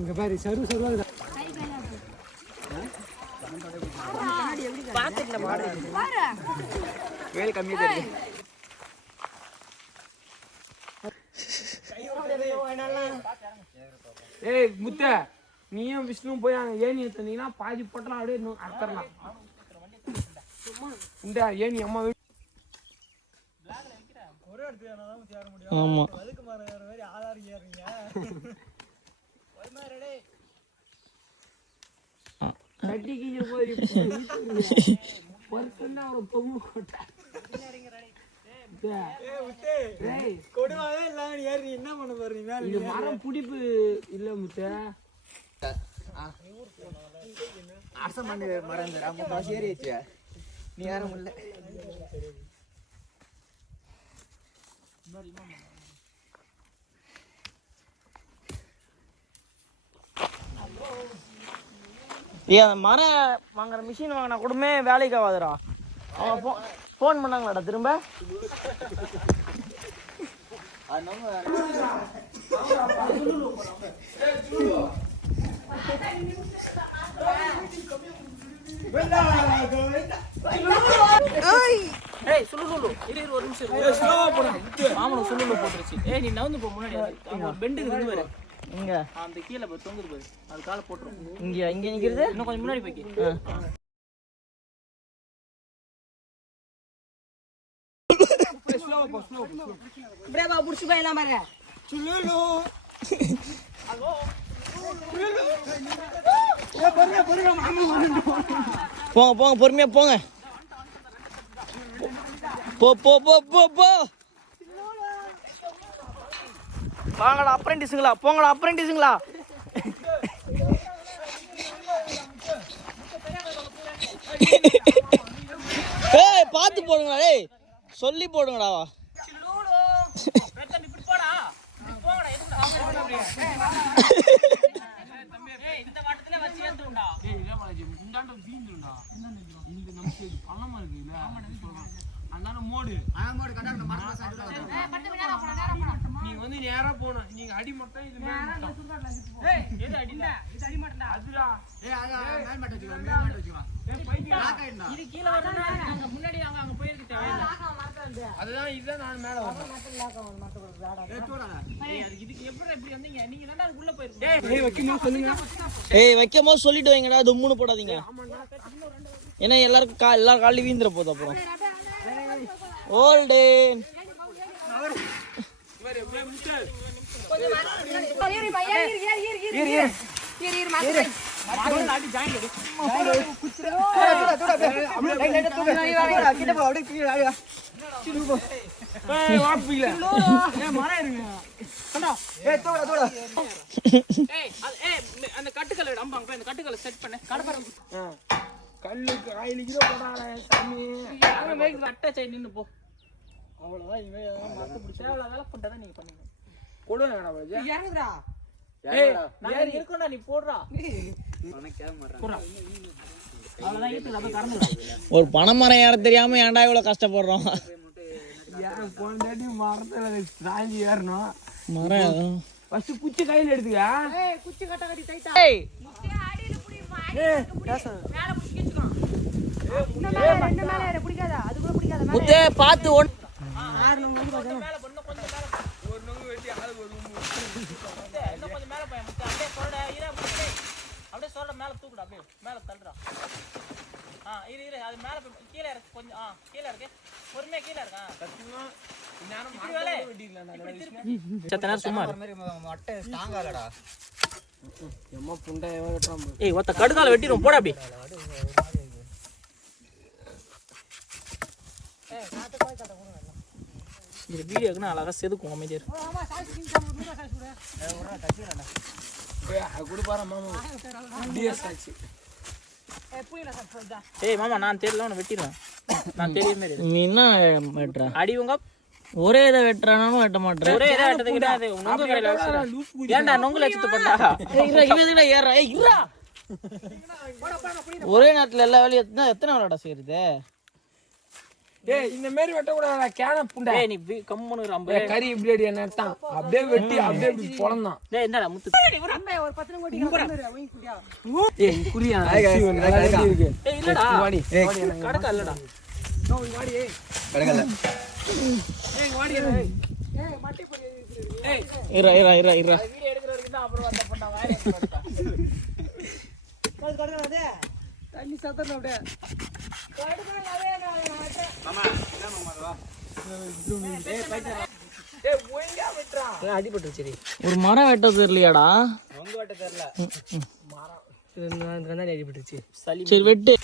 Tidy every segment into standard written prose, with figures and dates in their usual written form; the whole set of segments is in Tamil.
இங்க பாரு சரு சருவா இருக்கா. பாக்கெட்ல மாடு வேல் கம்மி தெரியும். ஏய் முத்த நீயும் விஷ்ணுவும் போய் அங்க ஏணி எடுத்தீங்கன்னா பாதி போட்டலாம் அப்படியே அறுத்தரலாம். இந்த ஏணி அம்மா ஆமா கட்டி கீழே போய் பொம்மை போட்டா என்ன பண்ண போறீங்க? மரம் பிடிப்பு இல்ல முத்த அரச மண்ணு மரம் ஏறிச்சு நீ யாரும் இல்ல. அந்த மரம் வாங்குற மிஷின் வாங்கினா கூடமே வேலைக்கு ஆகாதுடா. அவங்க ஃபோன் பண்ணாங்களாடா திரும்ப. ஏய் சுளுலு இரு ஒரு நிமிஷம் ஸ்லோவா போடு. மாமனு சுளுலு போட்டுருச்சு. ஏய் நீ நவுந்து போ முன்னாடி. அங்க ஒரு பெண்டுக்கு இருந்து வர. இங்க அந்த கீழ போய் தொங்குது பாரு. அது கால போட்டுரும். இங்க நிக்கிறது இன்னும் கொஞ்சம் முன்னாடி போய்க்கி. ஸ்லோவா போ ஸ்லோவா. பிரேவா புடிச்சு போயலாம் பாரு. சுளுலு ஹலோ சுளுலு. ஏ பொறுமையா மாமா போங்க பொறுமையா போங்க. போ போ போ போ போ. வாங்கடா அப்ரெண்டிஸுங்களா, போங்கடா அப்ரெண்டிஸுங்களா. ஏய் பாத்து போடுங்கடா. டேய் சொல்லி போடுங்கடா. இந்த வாட்டத்துல வச்சு ஏத்துறோம்டா. ஏய் இளமலை இந்தாண்ட வீந்துடா. இந்த நமக்கு பள்ளமா இருக்குல. அந்தான மோடு கட்டாட மரமா சாடுடா. நீங்க வந்து நேரா போணும். நீங்க அடி மட்டும் இது மேல ஏய் எது அடிடா? இது அடி மாட்டடா. அதுடா. ஏய் அத மேல் மாட்ட வச்சுக்கோ. மேல் மாட்ட வச்சுக்கோ. ஏய் பைத்தியா லாக்காயிடா. இது கீழ வரணும். அங்க முன்னாடி அங்க போயிருக்கு தேவையில்ல. அதுதான் இதுதான் நான் மேல வரேன். ஏய் தூடா. ஏய் இதுக்கு எப்படி வந்தீங்க? நீங்க தான்டா அதுக்குள்ள போயிருக்கீங்க. ஏய் வைக்கணும் சொல்லுங்க. ஏய் வைக்கும்போது சொல்லிட்டு வைங்கடா. தும்முன்னு போடாதீங்க. ஏன்னா எல்லாரும் எல்லாரும் காலையும் வீந்துற போகுது. அப்புறம் ஓல்டே அந்த கட்டுக்கல்ல அம்பாங்க போய் அந்த கட்டுக்கல்ல செட் பண்ணு. கடப்பறம் கல்லுக்கு ஆயிலுக்கு போடாடா சாமி. அவன் மேக் கட்ட சை நின்னு போ. அவ்வளவுதான். இவன் மத்த பிடிச்ச அவ்வளவு வேலை பண்ணதா நீங்க பண்ணுங்க. போடுங்கடா பாஜா. இறங்குடா. ஏய் நான் இருக்கேன்டா நீ போடுடா. அவனே கேம மாட்டறான். அவ்வளவுதான் ஈட்டு அத கறந்துடா. ஒரு பணமரம் ஏற தெரியாம ஏன்டா இவ்வளவு கஷ்டப்படுறோம். யார போனடி மரத்துல சாஞ்சி ஏறணும். மரம் ஃபர்ஸ்ட் குச்சி கையில எடுத்துக்க. ஏய் குச்சி கட்ட கட்டி டைட்டா. ஏய் முட்டை ஆடில புடி மேல புடிச்சு கிச்சுக்கோ. ரெண்டு மேல ஏற பிடிக்காதா? அது கூட பிடிக்காதா? முத்தே பாத்து ஒன் கொஞ்சம் மேல பண்ணு கொஞ்சம் மேல. ஒரு நொங்கு வெட்டி ஆளு ஒரு இன்னும் கொஞ்சம் மேல போய் முட்டை அப்படியே சொல்ற இரு அப்படியே. அப்படியே சொல்ற மேல தூக்குடா அப்படியே. மேல தள்ளுடா. இரு அது மேல கீழ இருக்கு கொஞ்சம். கீழ இருக்கு. பொறுமையா கீழ இருக்கு. சத்தியமா நானும் இப்படி வேலை வெட்டிடலாம். இப்படி திருப்பி சத்த நேரம் சும்மா மொட்டை ஸ்ட்ராங் ஆலடா. எம்மா புண்டை வெட்டறான். ஏய் ஒத்த கடுகால வெட்டிரும் போடா அப்படியே. இந்த வீடியோக்கு அழகா செதுக்கும் அமைதியா இருக்கு. குடு பாரு மாமா. டிஎஸ் ஆச்சு. ஏய் மாமா நான் தெரியல உன வெட்டிடுவேன். நான் தெரிய மாதிரி. நீ என்ன வெட்டுற? அடி உங்க ஒரே இதை வெட்டுறானாலும் வெட்ட மாட்டேன். ஒரே இதை வெட்டது கிடையாது. நொங்கு கடையில வச்சுட்டு ஏன்டா நொங்குல வச்சுட்டு பண்ணா? ஒரே நேரத்துல எல்லா வேலையும் எத்தனை வேலைடா செய்யறது? டேய் இந்த மாதிரி வெட்ட கூடாதா கேன புண்டை. டேய் நீ கம்முனு ரொம்ப கறி பிளேட் என்ன தான் அப்படியே வெட்டி அப்படியே இப்படி பொளந்தான். டேய் என்னடா முத்து ஒரு 10 கோடி வாங்கி குடியா ஏய் குறியா இருக்கு. ஏய் இல்லடா வாடி கடக்க இல்லடா நோ வாடி ஏய் கடகல ஏய் வாடி ஏய் மட்டி போடு ஏய் இறா வீடியோ எடுக்கிற வரைக்கும் தான் அப்புறம் வந்த பண்ண வாயில கடகடே தண்ணி சத்தன அப்படியே அடிபட்டுருச்சு ஒரு மரம் வெட்ட தெரியலையாடா உங்க வாட்ட தெரியல மரம் அடிபட்டுருச்சு சளி சரி வெட்டு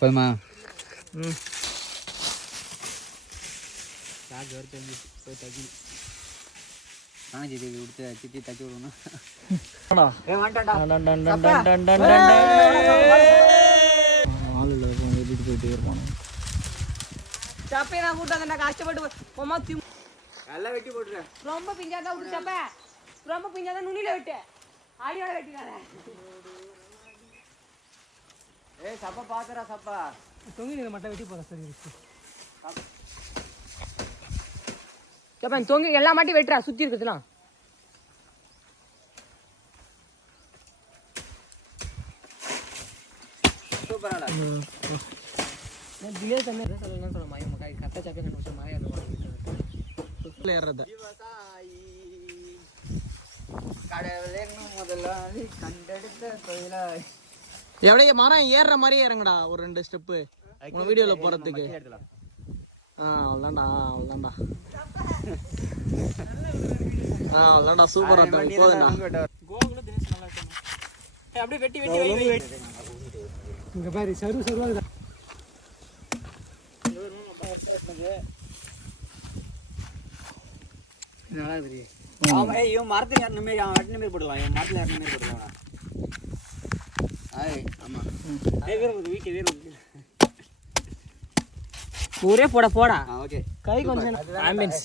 போதுமா தச்சு விடணும் ஆளுல வெட்டிட்டு போயிட்டே இருப்பானு சப்பே நான் கூட்டாத கஷ்டப்பட்டு பொம்மா எல்லாம் வெட்டி போட்டுறேன் ரொம்ப பிஞ்சாதான் விட்டு சப்ப ரொம்ப பிஞ்சாதான் நுனியில விட்டு ஆடியோட வெட்டிக்காத ஏய் சப்பா பாக்குறா சப்பா தொங்கி மட்டும் வெட்டி போற சரி சப்பா தொங்கி எல்லா மாட்டி வெட்டுறா சுத்தி இருக்குதுலாம் சூப்பராடா திலே தண்ணி சொல்லலாம் சொல்ல மாயம் காய் கட்ட சப்பே கண்டுபிடிச்ச மாயம் ஏறது கடவுளே முதலாளி கண்டெடுத்த தொழிலாளி எவ்வளவு மரம் ஏறுற மாதிரி ஏறுங்கடா ஒரு 2 ஸ்டெப்பு உங்க வீடியோல போறதுக்கு அவ்வளோதான்டா அவ்வளோதான்டா சூப்பரா போதும்டா கோகுல தினேஷ் நல்லா இருக்கு ஏய் அப்படியே வெட்டி வை இங்க பாரு சருவா நல்லா இருக்கு ஆமா ஏய் இவன் மரத்துல ஏறன மாதிரி அவன் வெட்டின மாதிரி போடுவான் இவன் மரத்துல ஏறன மாதிரி போடுவான் ஏய் ஆமா ஏய் வீட்டு ஒரே போடா ஓகே கை கொஞ்சம் ஆம்பியன்ஸ்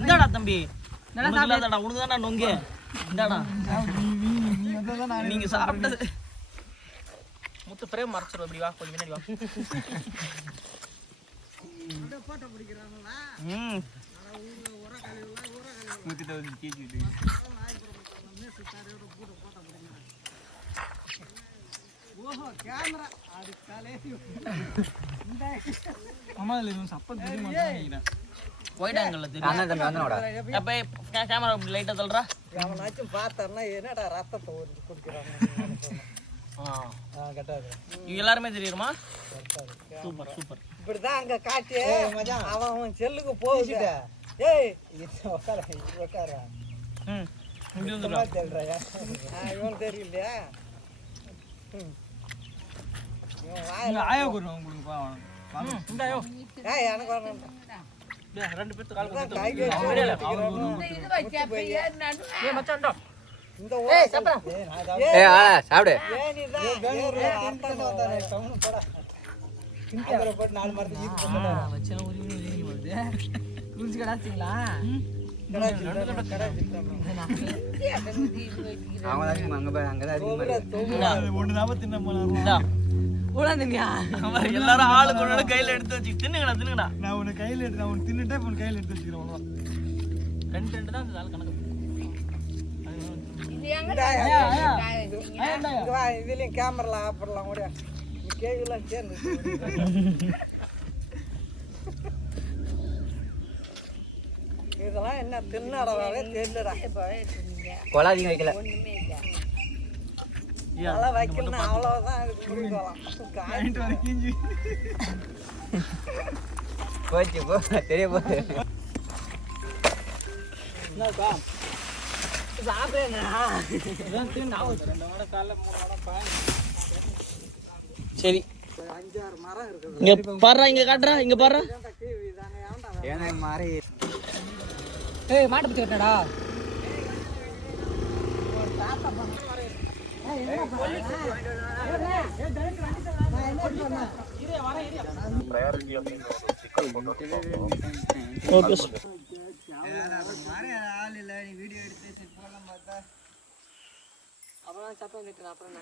இந்தாடா தம்பி உனக்கு தான்டா நொங்கு இந்தாடா நீங்க சாப்பிட்டது முத்து பிரேம் மறைச்சிரும் இப்படி வா கொஞ்சம் முன்னாடி வா ஒயிட் ஆங்கிள் தெரியும் அப்ப கேமரா லைட்டா தள்ளுறா அவனாச்சும் பார்த்தாருன்னா என்னடா ரத்தத்தை குடிக்கிறான் இவங்க எல்லாருமே தெரியுமா சூப்பர் சூப்பர் இப்படிதான் அங்க காட்டி அவன் செல்லுக்கு போகுது ஏய் உட்கார இவன் தெரியலையா எனக்கு வரணும் ரெண்டு பேருக்கு கால் மச்சான்டா இந்த சாப்பிடு போட்டு 4 மரத்துக்கு குறிச்சு கடாச்சிங்களா எல்லாரும் ஆளு கொண்டு கையில எடுத்து வச்சு தின்னுங்கடா நான் உன்னை கையில எடுத்து நான் உன்னை தின்னுட்டே உன் கையில எடுத்து வச்சுக்கிறேன் ரெண்டு தான் இந்த ஆள் கணக்கு இதுலயும் கேமரா ஆஃப் பண்ணலாம் கூட கேள்விலாம் சேர்ந்து இதெல்லாம் என்ன தின்னடவே தெரியலடா கொலாதிங்க வைக்கல அதெல்லாம் வைக்கலன்னா அவ்வளவுதான் அதுக்கு முடிக்கலாம் போச்சு போ தெரிய போகுது சரி 5-6 மரம் இருக்குது இங்க பாருடா இங்க காட்டுறா இங்க பாருடா மாறி ஏய் மாட்டு பிடிச்சி கட்டடா ஓகே சார். ஆள் இல்லை, நீ வீடியோ எடுத்து செட் பண்ணலாம் பார்த்தா அப்புறம் சத்தம் வந்துட்டு அப்புறம்